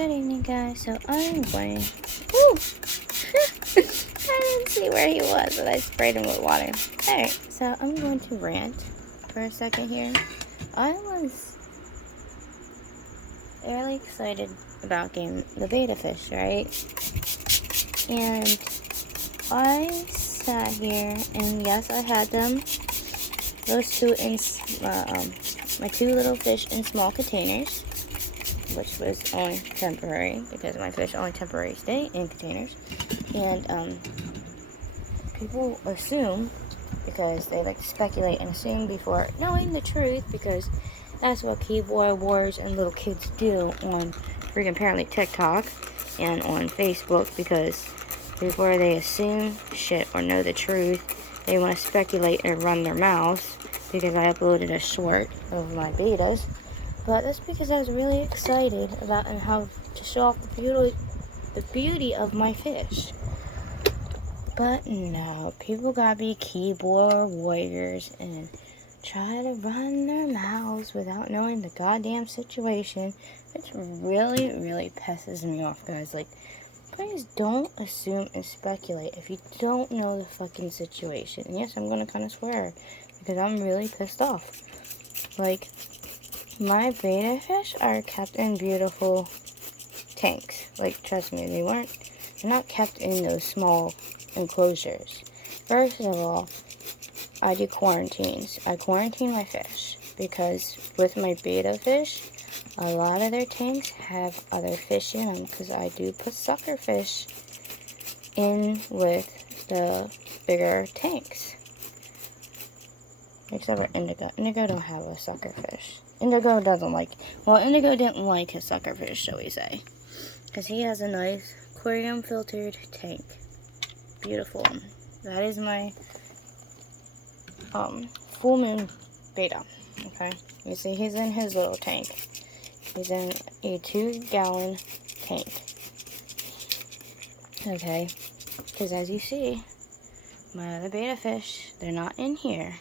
Good evening, guys. So I'm going. Woo! I didn't see where he was, but I sprayed him with water. Alright, so I'm going to rant for a second here. I was really excited about getting the beta fish, right? And I sat here, and yes, I had them. Those two in my two little fish in small containers, which was only temporary because my fish only temporarily stay in containers. And people assume, because they like to speculate and assume before knowing the truth, because that's what keyboard warriors and little kids do on freaking apparently TikTok and on Facebook, because before they assume shit or know the truth, they want to speculate and run their mouths, because I uploaded a short of my betas. But that's because I was really excited about and how to show off the beauty of my fish. But no, people gotta be keyboard warriors and try to run their mouths without knowing the goddamn situation, which really, really pisses me off, guys. Like, please don't assume and speculate if you don't know the fucking situation. And yes, I'm gonna kind of swear, because I'm really pissed off. Like, my beta fish are kept in beautiful tanks. Like, trust me, they're not kept in those small enclosures. First of all, I do quarantines. I quarantine my fish because with my beta fish, a lot of their tanks have other fish in them, because I do put sucker fish in with the bigger tanks. Except for Indigo. Indigo don't have a sucker fish. Indigo doesn't like... Well, Indigo didn't like his sucker fish, shall we say. Because he has a nice aquarium filtered tank. Beautiful. That is my full moon beta. Okay? You see, he's in his little tank. He's in a 2-gallon tank. Okay? Because as you see, my other beta fish, they're not in here.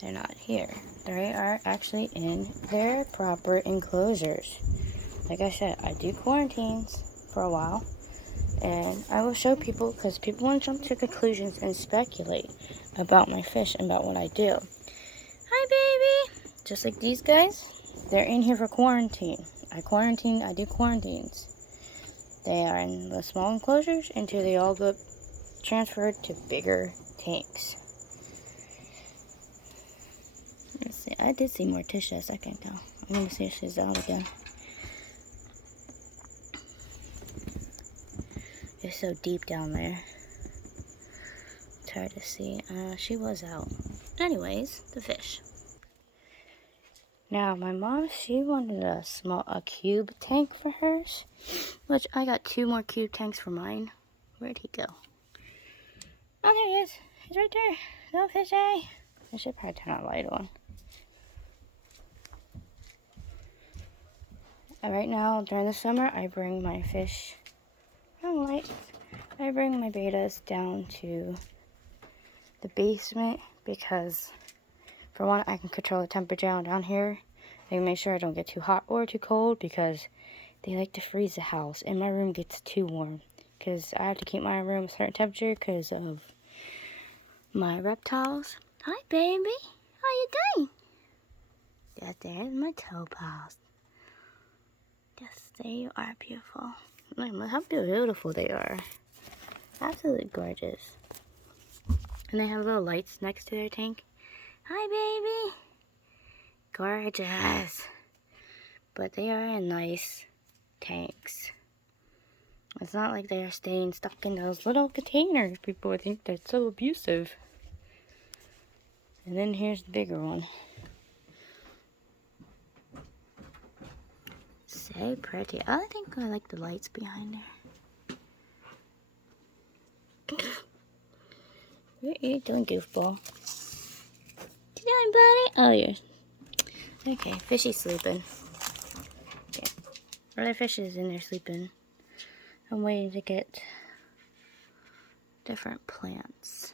They're not here. They are actually in their proper enclosures. Like I said, I do quarantines for a while. And I will show people, because people want to jump to conclusions and speculate about my fish and about what I do. Hi, baby! Just like these guys, they're in here for quarantine. I do quarantines. They are in the small enclosures until they all get transferred to bigger tanks. Let's see, I did see Morticia a second ago. I'm going to see if she's out again. It's so deep down there. It's hard to see. She was out. Anyways, the fish. Now, my mom, she wanted a cube tank for hers, which I got 2 more cube tanks for mine. Where'd he go? Oh, there he is. He's right there. Little fishy. I should probably turn our light on. Right now, during the summer, I bring my fish... I bring my betas down to the basement because, for one, I can control the temperature down here. I can make sure I don't get too hot or too cold, because they like to freeze the house and my room gets too warm, because I have to keep my room a certain temperature because of my reptiles. Hi, baby. How you doing? Yes, there's my topaz. Yes, there you are, beautiful. Look how beautiful they are. Absolutely gorgeous. And they have little lights next to their tank. Hi, baby. Gorgeous. But they are in nice tanks. It's not like they are staying stuck in those little containers. People would think that's so abusive. And then here's the bigger one. So pretty. I think I like the lights behind there. What are you doing, goofball? What you doing, buddy? Oh, you're... Okay, fishy's sleeping. Okay. Other fish is in there sleeping. I'm waiting to get different plants.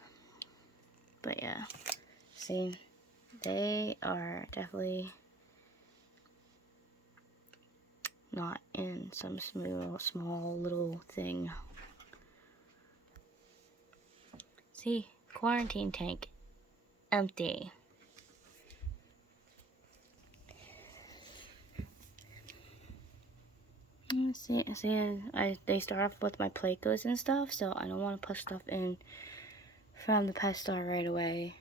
But yeah, see, they are definitely not in some small little thing. See, quarantine tank, empty. See, they start off with my plate goods and stuff, so I don't want to put stuff in from the pet store right away.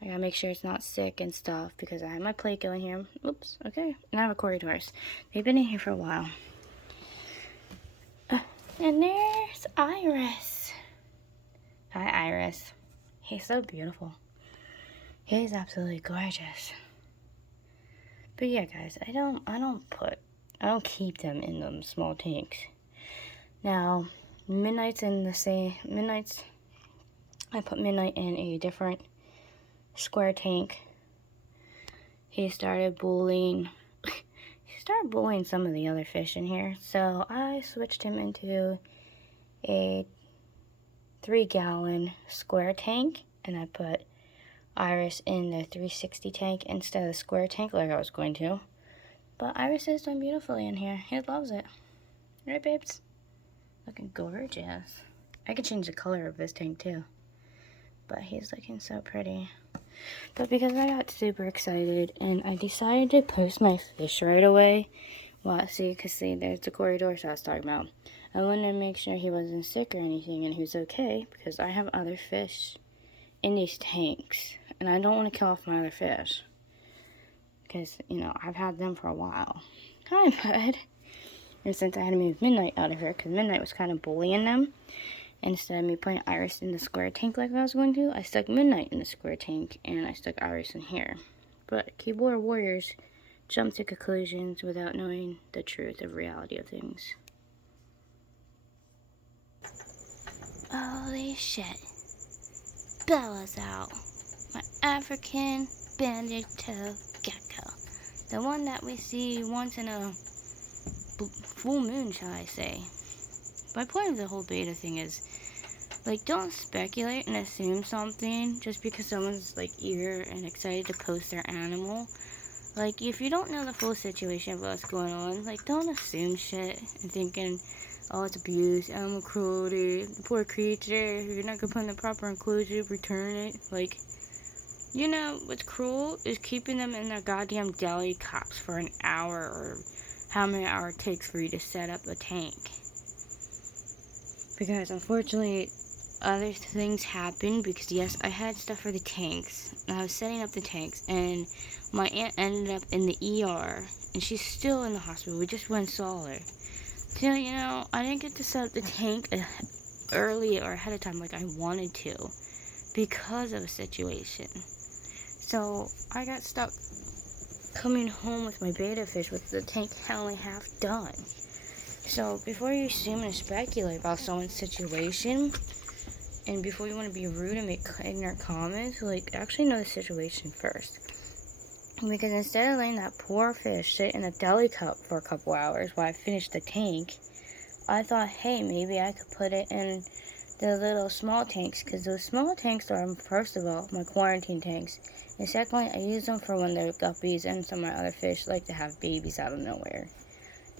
I gotta make sure it's not sick and stuff because I have my plate go in here. Oops, okay. And I have a corridors. They've been in here for a while. And there's Iris. Hi, Iris. He's so beautiful. He's absolutely gorgeous. But yeah, guys, I don't keep them in them small tanks. Now, Midnight's in the same. I put Midnight in a different square tank. He started bullying some of the other fish in here, so I switched him into a 3-gallon square tank, and I put Iris in the 360 tank instead of the square tank like I was going to. But Iris is done beautifully in here. He loves it. Right, babes? Looking gorgeous. I could change the color of this tank too, but he's looking so pretty. But because I got super excited and I decided to post my fish right away. Well, see, there's the corridor I was talking about. I wanted to make sure he wasn't sick or anything and he was okay because I have other fish in these tanks and I don't want to kill off my other fish because, you know, I've had them for a while. Hi, bud. And since I had to move Midnight out of here because Midnight was kind of bullying them, instead of me putting Iris in the square tank like I was going to, I stuck Midnight in the square tank, and I stuck Iris in here. But keyboard warriors jump to conclusions without knowing the truth of reality of things. Holy shit. Bella's out. My African banded toe gecko. The one that we see once in a full moon, shall I say. My point of the whole beta thing is, like, don't speculate and assume something just because someone's, like, eager and excited to post their animal. Like, if you don't know the full situation of what's going on, like, don't assume shit and thinking, oh, it's abuse, animal cruelty, the poor creature, you're not gonna put in the proper enclosure, return it. Like, you know, what's cruel is keeping them in their goddamn deli cups for an hour or how many hours it takes for you to set up a tank. Because unfortunately, other things happened because yes, I had stuff for the tanks. And I was setting up the tanks and my aunt ended up in the ER and she's still in the hospital. We just went and saw her. So, you know, I didn't get to set up the tank early or ahead of time like I wanted to because of a situation. So I got stuck coming home with my beta fish with the tank only half done. So before you assume and speculate about someone's situation, and before you want to be rude and make ignorant comments, like, actually know the situation first. Because instead of letting that poor fish sit in a deli cup for a couple hours while I finished the tank, I thought, hey, maybe I could put it in the little small tanks, because those small tanks are, first of all, my quarantine tanks, and secondly, I use them for when the guppies and some of my other fish like to have babies out of nowhere.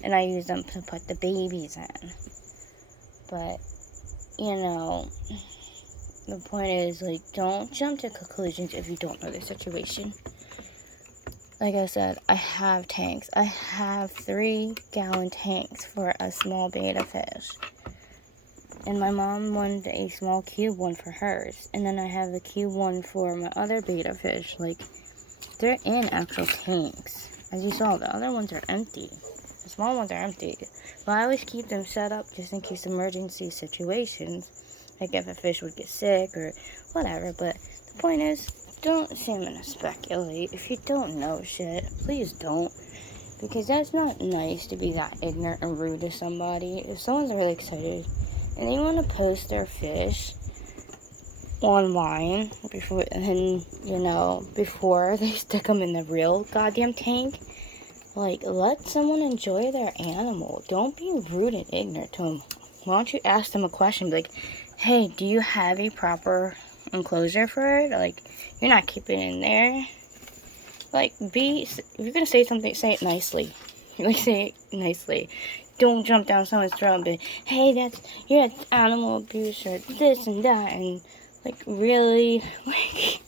And I use them to put the babies in. But, you know, the point is, like, don't jump to conclusions if you don't know the situation. Like I said, I have tanks. I have 3-gallon tanks for a small beta fish. And my mom wanted a small cube one for hers. And then I have the cube one for my other beta fish. Like, they're in actual tanks. As you saw, the other ones are empty. The small ones are empty. But I always keep them set up just in case emergency situations. Like if a fish would get sick or whatever. But the point is, don't assume and speculate. If you don't know shit, please don't. Because that's not nice to be that ignorant and rude to somebody. If someone's really excited and they want to post their fish online before they stick them in the real goddamn tank, like, let someone enjoy their animal. Don't be rude and ignorant to them. Why don't you ask them a question? Like, hey, do you have a proper enclosure for it? Like, you're not keeping it in there. Like, if you're gonna say something, say it nicely. like, say it nicely. Don't jump down someone's throat and be, hey, you're animal abuse or this and that, and like, really, like,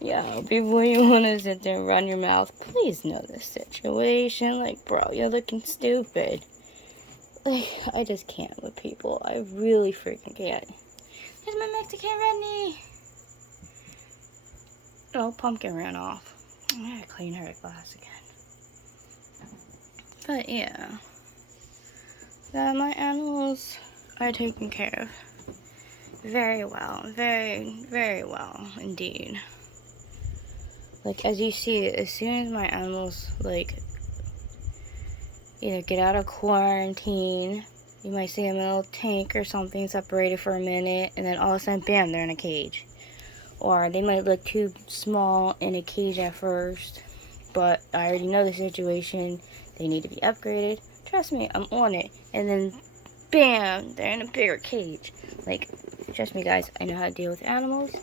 yeah, before you want to sit there and run your mouth, please know the situation. Like, bro, you're looking stupid. Like, I just can't with people. I really freaking can't. There's my Mexican Redney. Oh, Pumpkin ran off. I gotta clean her glass again. But yeah, my animals are taken care of very well, very, very well indeed. Like, as you see, as soon as my animals, like, either get out of quarantine, you might see them in a little tank or something separated for a minute, and then all of a sudden, bam, they're in a cage. Or they might look too small in a cage at first, but I already know the situation. They need to be upgraded. Trust me, I'm on it. And then, bam, they're in a bigger cage. Like, trust me, guys, I know how to deal with animals.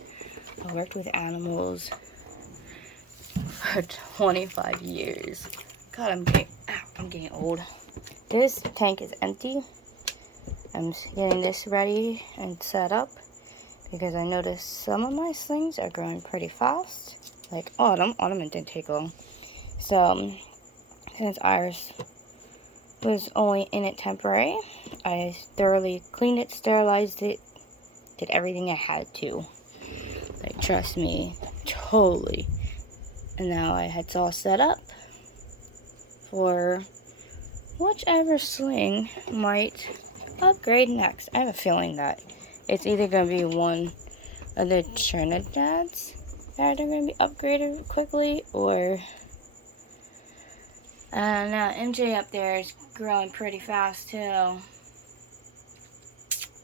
I worked with animals for 25 years. God, I'm getting old. This tank is empty. I'm getting this ready and set up because I noticed some of my slings are growing pretty fast. Like autumn didn't take long. So since Iris was only in it temporary, I thoroughly cleaned it, sterilized it, did everything I had to. Like, trust me, totally. And now I had it all set up for whichever sling might upgrade next. I have a feeling that it's either going to be one of the Trinidad's that are going to be upgraded quickly, or now MJ up there is growing pretty fast too.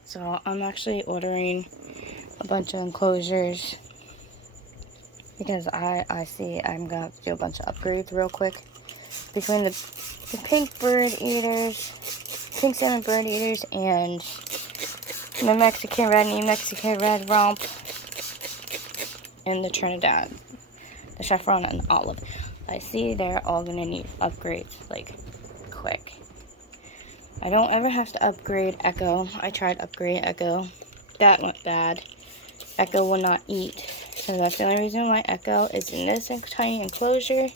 So I'm actually ordering a bunch of enclosures because I see I'm going to do a bunch of upgrades real quick. Between the pink bird eaters, pink salmon bird eaters, and the Mexican red romp, and the Trinidad, the Chevron and the olive. I see they're all gonna need upgrades, like, quick. I don't ever have to upgrade Echo. I tried upgrade Echo. That went bad. Echo will not eat. So that's the only reason why Echo is in this tiny enclosure.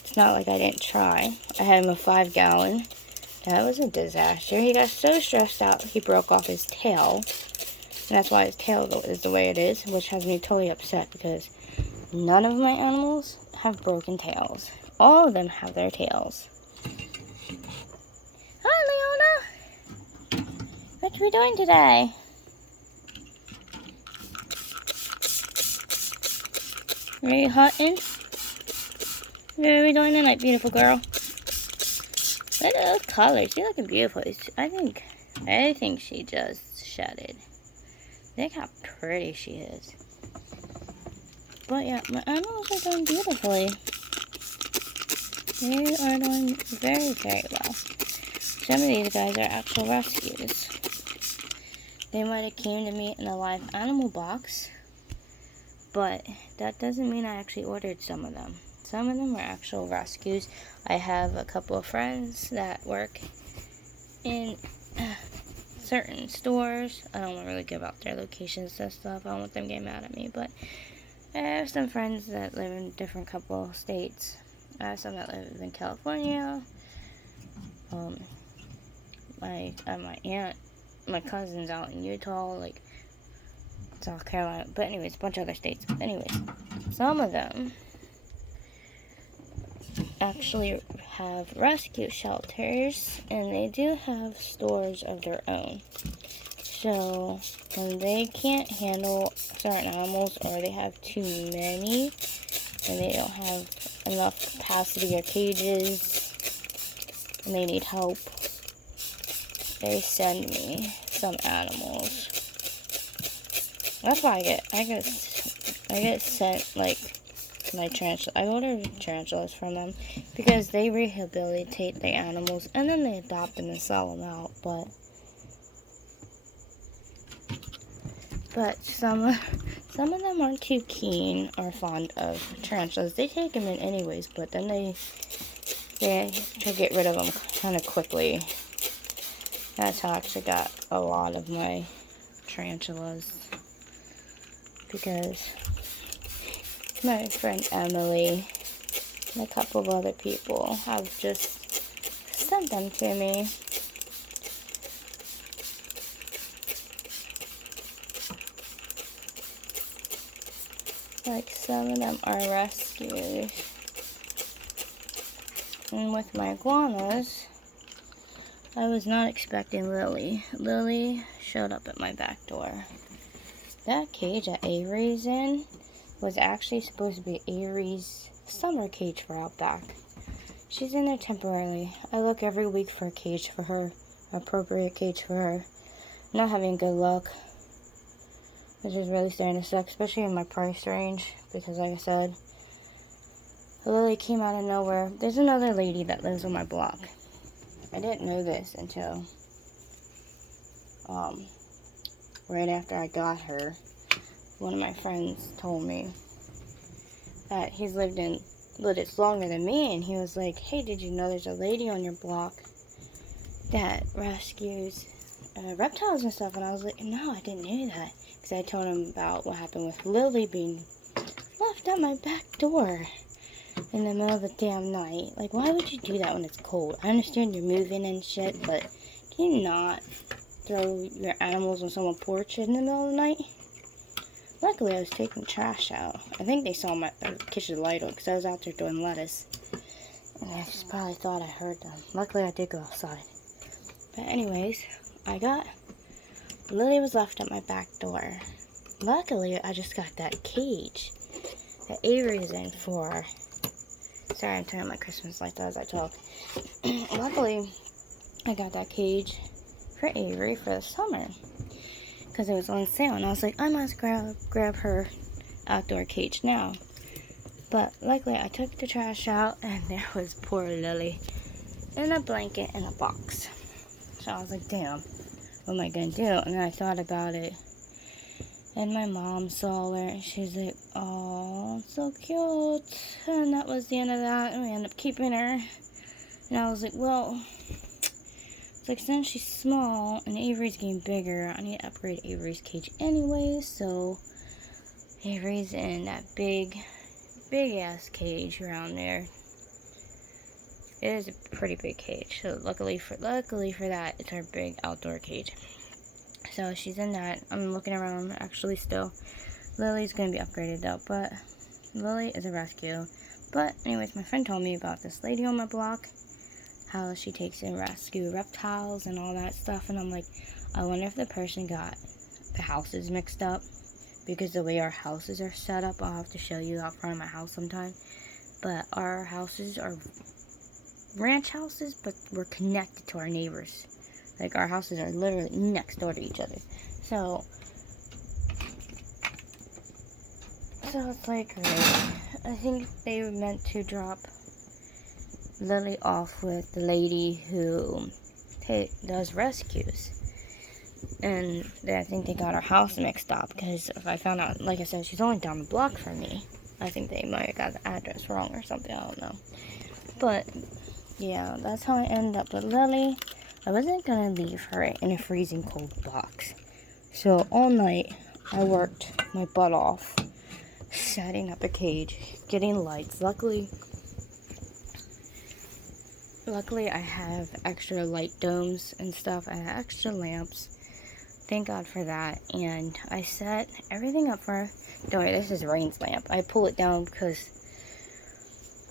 It's not like I didn't try. I had him a 5-gallon. That was a disaster. He got so stressed out, he broke off his tail. And that's why his tail is the way it is, which has me totally upset because none of my animals have broken tails. All of them have their tails. Hi, Leona! What are we doing today? Are you hunting? What are we doing tonight, beautiful girl? Look at those colors. She's looking beautiful. I think she just shedded. Look how pretty she is. But yeah, my animals are doing beautifully. They are doing very, very well. Some of these guys are actual rescues. They might have came to me in a live animal box, but that doesn't mean I actually ordered some of them. Some of them are actual rescues. I have a couple of friends that work in certain stores. I don't want to really give out their locations and stuff. I don't want them getting mad at me, but I have some friends that live in different couple of states. I have some that live in California. My aunt, my cousin's out in Utah, like South Carolina. But anyways, a bunch of other states. But anyways, some of them actually have rescue shelters, and they do have stores of their own. So when they can't handle certain animals, or they have too many and they don't have enough capacity or cages and they need help, they send me some animals. That's why I get sent, like, my tarantula. I order tarantulas from them because they rehabilitate the animals and then they adopt them and sell them out. But some of them aren't too keen or fond of tarantulas. They take them in anyways, but then they they could get rid of them kind of quickly. That's how I actually got a lot of my tarantulas, because my friend Emily and a couple of other people have just sent them to me. Like, some of them are rescues. And with my iguanas, I was not expecting Lily. Lily showed up at my back door. That cage that Avery's in was actually supposed to be Avery's summer cage for out back. She's in there temporarily. I look every week for a cage for her, an appropriate cage for her. I'm not having good luck, which is really starting to suck, especially in my price range, because like I said, Lily came out of nowhere. There's another lady that lives on my block. I didn't know this until right after I got her. One of my friends told me that he's lived it longer than me, and he was like, hey, did you know there's a lady on your block that rescues reptiles and stuff? And I was like, no, I didn't know that, because I told him about what happened with Lily being left at my back door in the middle of the damn night. Like, why would you do that when it's cold? I understand you're moving and shit, but can you not throw your animals on someone's porch in the middle of the night? Luckily, I was taking trash out. I think they saw my kitchen light on, because I was out there doing lettuce. And I just probably thought I heard them. Luckily, I did go outside. But anyways, Lily was left at my back door. Luckily, I just got that cage that Avery's in for... Sorry, I'm turning my Christmas lights as I talk. Luckily, I got that cage for Avery for the summer, because it was on sale, and I was like, I must grab her outdoor cage now. But luckily, I took the trash out, and there was poor Lily in a blanket in a box. So I was like, damn, what am I gonna do? And then I thought about it, and my mom saw her, and she's like, oh, so cute. And that was the end of that, and we ended up keeping her. And I was like, well, it's like, since she's small and Avery's getting bigger, I need to upgrade Avery's cage anyway. So Avery's in that big ass cage around there. It is a pretty big cage. So luckily for that, it's our big outdoor cage. So she's in that. I'm looking around actually still. Lily's gonna be upgraded though, but Lily is a rescue. But anyways, my friend told me about this lady on my block, how she takes in rescue reptiles and all that stuff, and I'm like, I wonder if the person got the houses mixed up, because the way our houses are set up, I'll have to show you out front of my house sometime, but our houses are ranch houses, but we're connected to our neighbors. Like, our houses are literally next door to each other. So it's like, right, I think they were meant to drop Lily off with the lady who does rescues. And I think they got her house mixed up, because if I found out, like I said, she's only down the block from me. I think they might have got the address wrong or something, I don't know. But, yeah, that's how I ended up with Lily. I wasn't going to leave her in a freezing cold box. So all night, I worked my butt off, setting up a cage, getting lights. Luckily, I have extra light domes and stuff. I have extra lamps. Thank God for that. And I set everything up for her. Don't worry, this is Rain's lamp. I pull it down because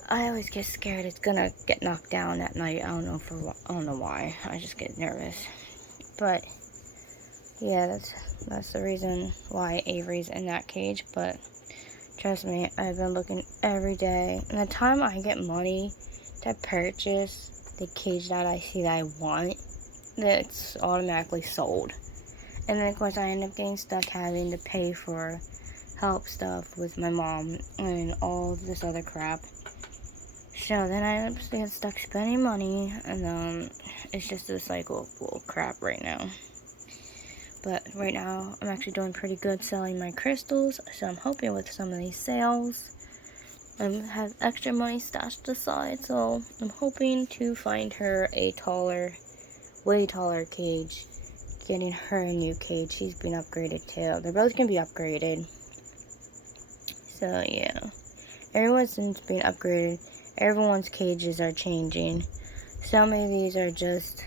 I always get scared it's gonna get knocked down at night. I don't know why. I just get nervous. But yeah, that's the reason why Avery's in that cage. But trust me, I've been looking every day. And the time I get money to purchase the cage that I see that I want, that's automatically sold. And then of course I end up getting stuck having to pay for help stuff with my mom and all this other crap. So then I end up getting stuck spending money, and it's just a cycle of bull crap right now. But right now I'm actually doing pretty good selling my crystals, so I'm hoping with some of these sales I have extra money stashed aside, so I'm hoping to find her a taller, way taller cage. Getting her a new cage. She's been upgraded too. They're both gonna be upgraded. So yeah, everyone's been upgraded. Everyone's cages are changing. Some of these are just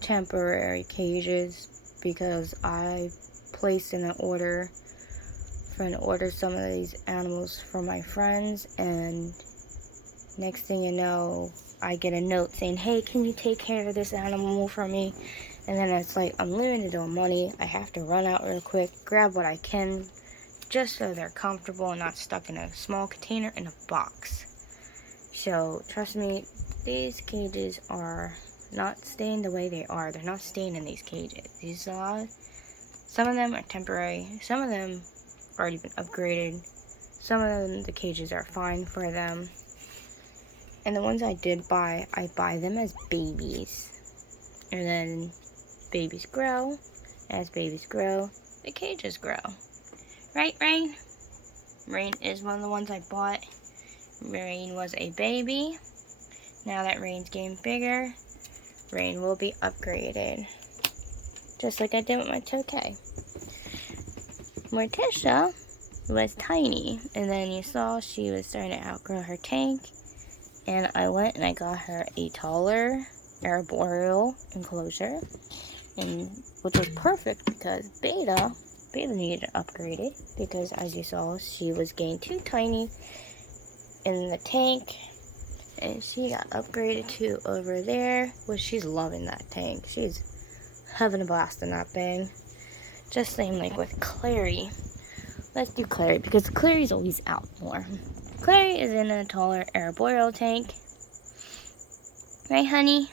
temporary cages because I placed in an order some of these animals for my friends, and next thing you know, I get a note saying, hey, can you take care of this animal for me? And then it's like, I'm limited on money. I have to run out real quick, grab what I can, just so they're comfortable and not stuck in a small container in a box. So trust me, these cages are not staying the way they are. They're not staying in these cages. Some of them are temporary. Some of them already been upgraded. Some of them, the cages are fine for them. And the ones I did buy, I buy them as babies. And then babies grow. As babies grow, the cages grow. Right, Rain? Rain is one of the ones I bought. Rain was a baby. Now that Rain's getting bigger, Rain will be upgraded. Just like I did with my Tokay. Morticia was tiny, and then you saw she was starting to outgrow her tank, and I went and I got her a taller arboreal enclosure, and which was perfect because Beta needed upgraded because, as you saw, she was getting too tiny in the tank, and she got upgraded to over there, which she's loving that tank. She's having a blast in that thing. Just same like with Clary. Let's do Clary because Clary's always out more. Clary is in a taller arboreal tank. Right, honey?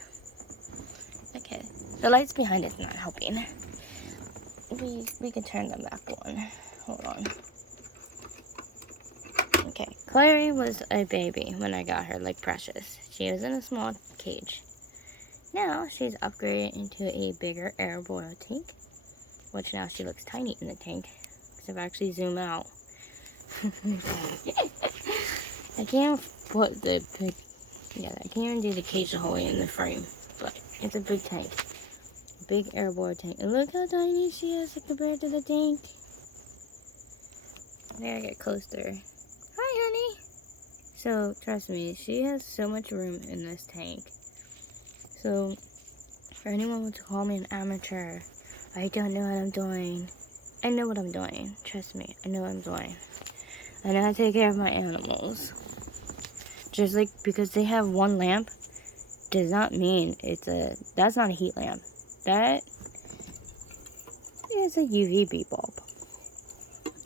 Okay. The lights behind us not helping. We can turn them back on. Hold on. Okay. Clary was a baby when I got her, like Precious. She was in a small cage. Now she's upgraded into a bigger arboreal tank, which now she looks tiny in the tank. If I actually zoom out, I can't put the big, I can't even do the cage the whole way in the frame, but it's a big tank, big airborne tank. And look how tiny she is compared to the tank. There, I get closer. Hi, honey. So trust me, she has so much room in this tank. So for anyone to call me an amateur, I don't know what I'm doing. I know what I'm doing. Trust me, I know what I'm doing. I know how to take care of my animals. Just like because they have one lamp does not mean that's not a heat lamp. That is a UVB bulb.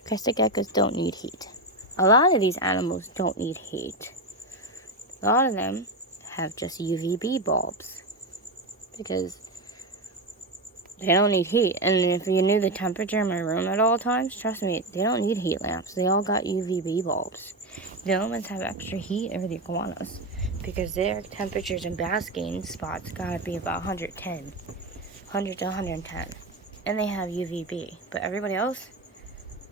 Crested geckos don't need heat. A lot of these animals don't need heat. A lot of them have just UVB bulbs because they don't need heat. And if you knew the temperature in my room at all times, trust me, they don't need heat lamps. They all got UVB bulbs. The only ones have extra heat are the iguanas because their temperatures and basking spots gotta be about 100 to 110. And they have UVB. But everybody else,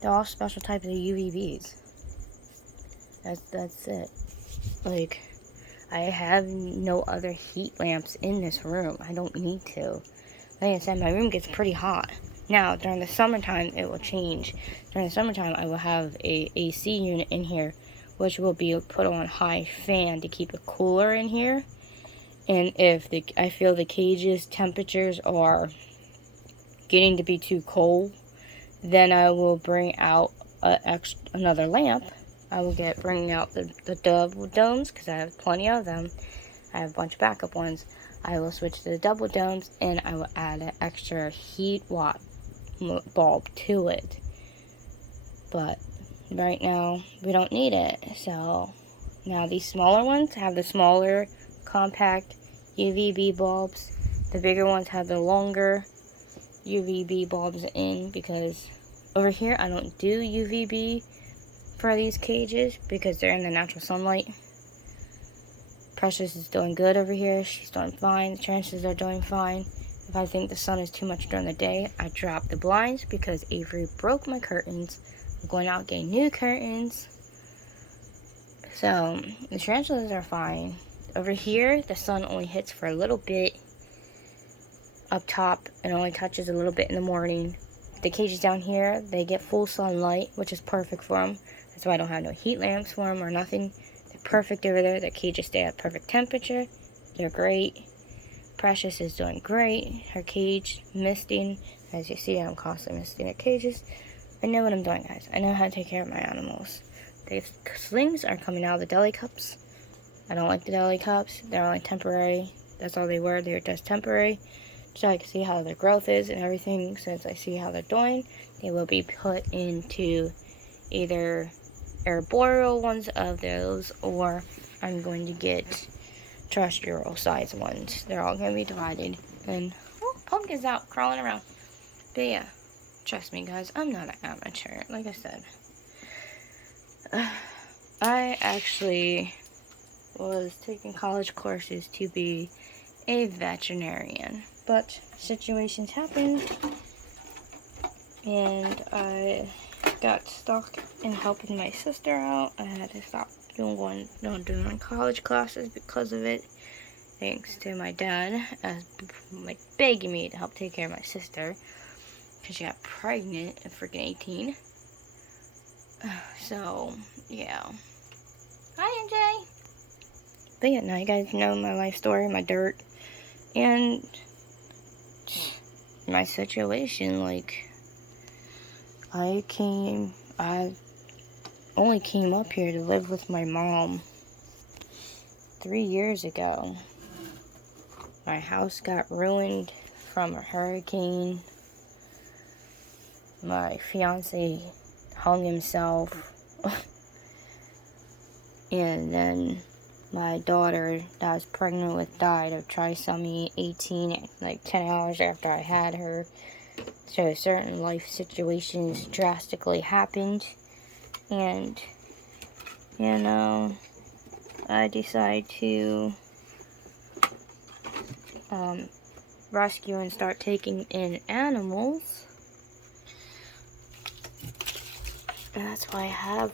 they're all special types of UVBs. That's it. Like, I have no other heat lamps in this room. I don't need to. Like I said, my room gets pretty hot. Now, during the summertime, it will change. During the summertime, I will have a AC unit in here, which will be put on high fan to keep it cooler in here. And if I feel the cage's temperatures are getting to be too cold, then I will bring out another lamp. I will bring out the double domes, because I have plenty of them. I have a bunch of backup ones. I will switch to the double domes, and I will add an extra heat watt bulb to it. But right now, we don't need it. So now these smaller ones have the smaller, compact UVB bulbs. The bigger ones have the longer UVB bulbs in, because over here I don't do UVB for these cages because they're in the natural sunlight. Precious is doing good over here. She's doing fine. The chances are doing fine. If I think the sun is too much during the day, I drop the blinds because Avery broke my curtains. I'm going out getting new curtains. So, the tarantulas are fine. Over here, the sun only hits for a little bit up top and only touches a little bit in the morning. The cages down here, they get full sunlight, which is perfect for them. That's why I don't have no heat lamps for them or nothing. They're perfect over there. The cages stay at perfect temperature. They're great. Precious is doing great. Her cage misting. As you see, I'm constantly misting her cages. I know what I'm doing, guys. I know how to take care of my animals. The slings are coming out of the deli cups. I don't like the deli cups. They're only temporary. That's all they were. They were just temporary. So I can see how their growth is and everything. Since I see how they're doing, they will be put into either arboreal ones of those, or I'm going to get terrestrial size ones. They're all going to be divided. And Pumpkin's out crawling around. But yeah, trust me, guys, I'm not an amateur. Like I said, I actually was taking college courses to be a veterinarian, but situations happened and I got stuck in helping my sister out. I had to stop doing college classes because of it, thanks to my dad like begging me to help take care of my sister because she got pregnant at freaking 18. So yeah, hi MJ. But yeah, now you guys know my life story, my dirt, and my situation. Like, I only came up here to live with my mom 3 years ago. My house got ruined from a hurricane. My fiance hung himself. And then my daughter that I was pregnant with died of trisomy 18, like 10 hours after I had her. So certain life situations drastically happened. And, you know, I decided to rescue and start taking in animals. And that's why I have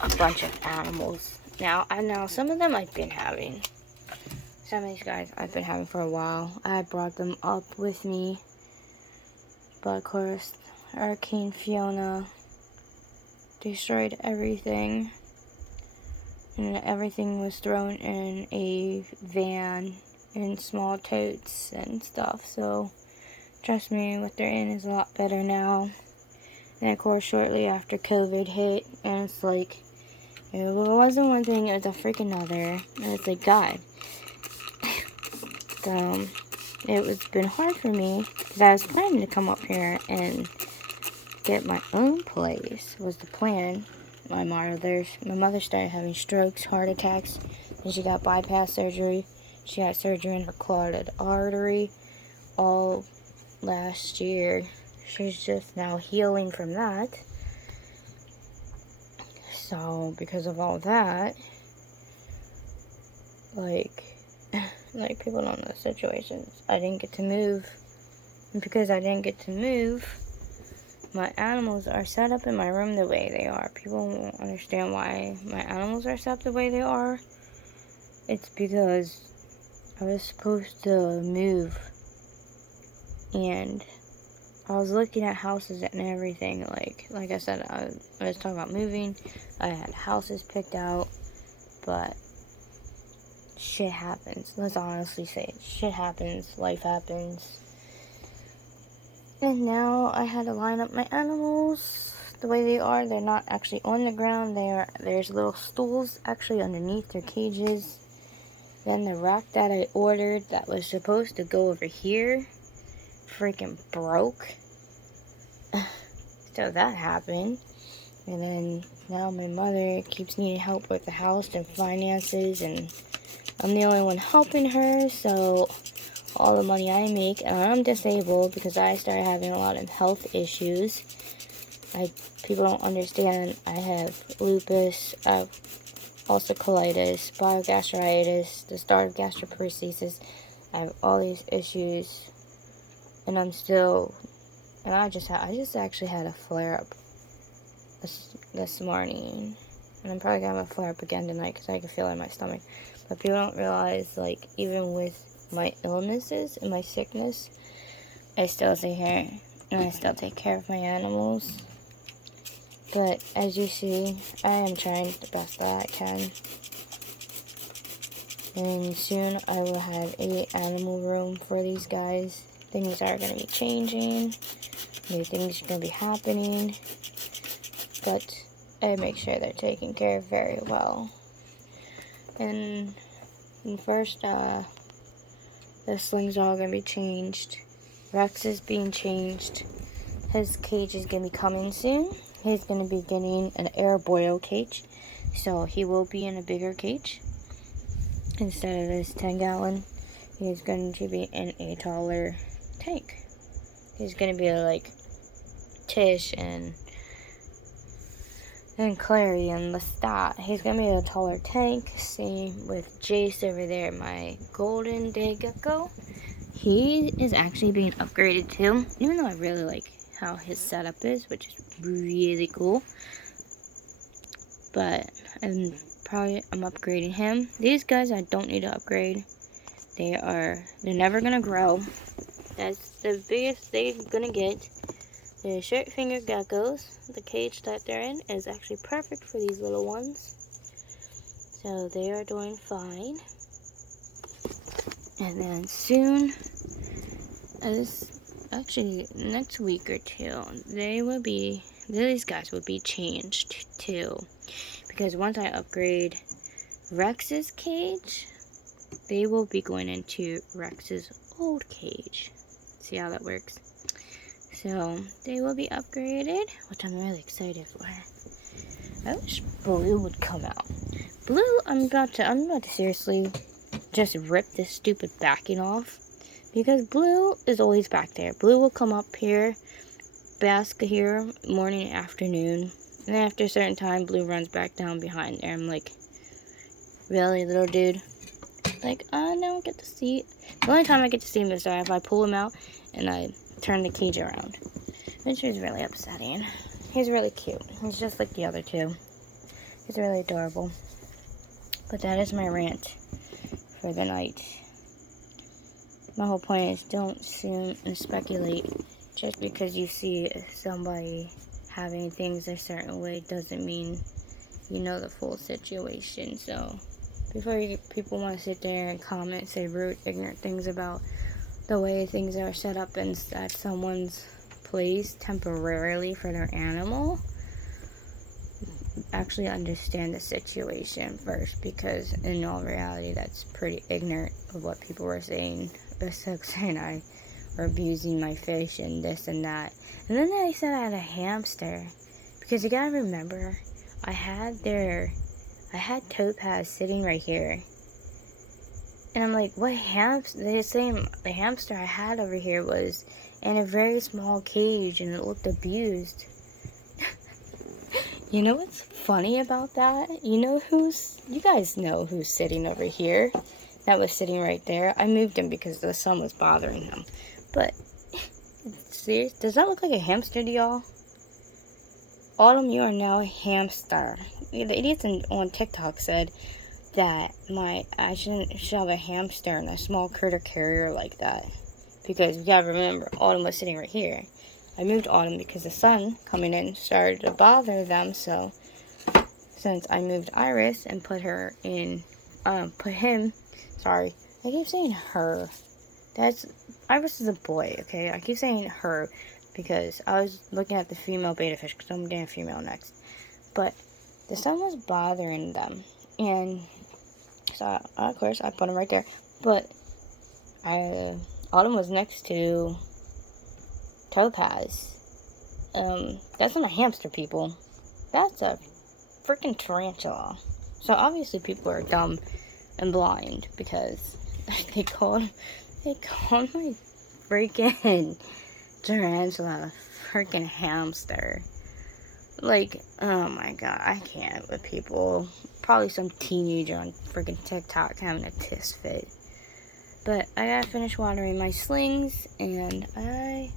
a bunch of animals. Now some of them I've been having. Some of these guys I've been having for a while. I brought them up with me. But of course, Hurricane Fiona destroyed everything. And everything was thrown in a van in small totes and stuff. So, trust me, what they're in is a lot better now. And of course, shortly after COVID hit, and it's like, it wasn't one thing, it was a freaking other. And it's like, God. So, it's been hard for me, because I was planning to come up here and get my own place, was the plan. My mother started having strokes, heart attacks, and she got bypass surgery. She had surgery in her carotid artery all last year. She's just now healing from that. So, because of all that, like people don't know the situations. I didn't get to move. And because I didn't get to move, my animals are set up in my room the way they are. People won't understand why my animals are set up the way they are. It's because I was supposed to move. And I was looking at houses and everything. Like I said, I was talking about moving. I had houses picked out. But shit happens. Let's honestly say it. Shit happens. Life happens. And now I had to line up my animals the way they are. They're not actually on the ground. There's little stools actually underneath their cages. Then the rack that I ordered that was supposed to go over here freaking broke. So that happened. And then now my mother keeps needing help with the house and finances, and I'm the only one helping her, so all the money I make, and I'm disabled because I started having a lot of health issues. People don't understand. I have lupus, I have ulcerative colitis, biogastritis, the start of gastroparesis. I have all these issues, and I just actually had a flare up this morning. And I'm probably gonna have a flare up again tonight because I can feel it in my stomach. But people don't realize, like, even with my illnesses and my sickness, I still stay here and I still take care of my animals. But as you see, I am trying the best that I can. And soon I will have a animal room for these guys. Things are going to be changing. New things are going to be happening. But I make sure they're taken care of very well. And first, the slings are all going to be changed. Rex is being changed. His cage is going to be coming soon. He's going to be getting an air boil cage. So he will be in a bigger cage. Instead of this 10-gallon, he's going to be in a taller tank. He's going to be like Tish and Clary and Lestat. He's going to be a taller tank. Same with Jace over there, my golden day gecko. He is actually being upgraded too, even though I really like how his setup is, which is really cool. But I'm upgrading him. These guys I don't need to upgrade. They're never gonna grow. That's the biggest they're gonna get. The short-fingered geckos, the cage that they're in is actually perfect for these little ones. So they are doing fine. And then soon, actually next week or two, these guys will be changed too. Because once I upgrade Rex's cage, they will be going into Rex's old cage. See how that works? So they will be upgraded, which I'm really excited for. I wish Blue would come out. Blue, I'm about to seriously just rip this stupid backing off, because Blue is always back there. Blue will come up here, bask here morning and afternoon, and then after a certain time, Blue runs back down behind there. I'm like, really, little dude? Like, I don't get to see. The only time I get to see him is if I pull him out and I turn the cage around, which is really upsetting. He's really cute. He's just like the other two. He's really adorable. But that is my rant for the night. My whole point is don't assume and speculate. Just because you see somebody having things a certain way doesn't mean you know the full situation. So before people want to sit there and comment, say rude, ignorant things about the way things are set up and at someone's place temporarily for their animal, actually understand the situation first, because in all reality that's pretty ignorant of what people were saying. Saying I were abusing my fish and this and that. And then they said I had a hamster, because you gotta remember, I had Topaz sitting right here. And I'm like, what hamster? They're saying the hamster I had over here was in a very small cage and it looked abused. You know what's funny about that? You guys know who's sitting over here. That was sitting right there. I moved him because the sun was bothering him. But, serious? Does that look like a hamster to y'all? Autumn, you are now a hamster. The idiots on TikTok said that I should have a hamster and a small critter carrier like that, because you gotta remember, Autumn was sitting right here. I moved Autumn because the sun coming in started to bother them. So since I moved Iris and put him, sorry, I keep saying her. Iris is a boy, okay? I keep saying her because I was looking at the female beta fish, because I'm getting a female next. But the sun was bothering them, and so of course I put him right there. But Autumn was next to Topaz. That's not a hamster, people. That's a freaking tarantula. So obviously people are dumb and blind, because they called my freaking tarantula a freaking hamster. Like, oh my god, I can't with people. Probably some teenager on freaking TikTok having a tiss fit. But I gotta finish watering my slings, and I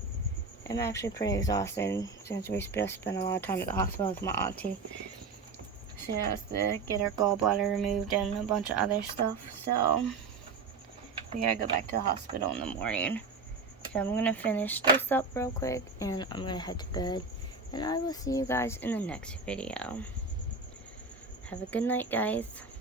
am actually pretty exhausted since we just spent a lot of time at the hospital with my auntie. She has to get her gallbladder removed and a bunch of other stuff. So we gotta go back to the hospital in the morning. So I'm gonna finish this up real quick and I'm gonna head to bed. And I will see you guys in the next video. Have a good night, guys.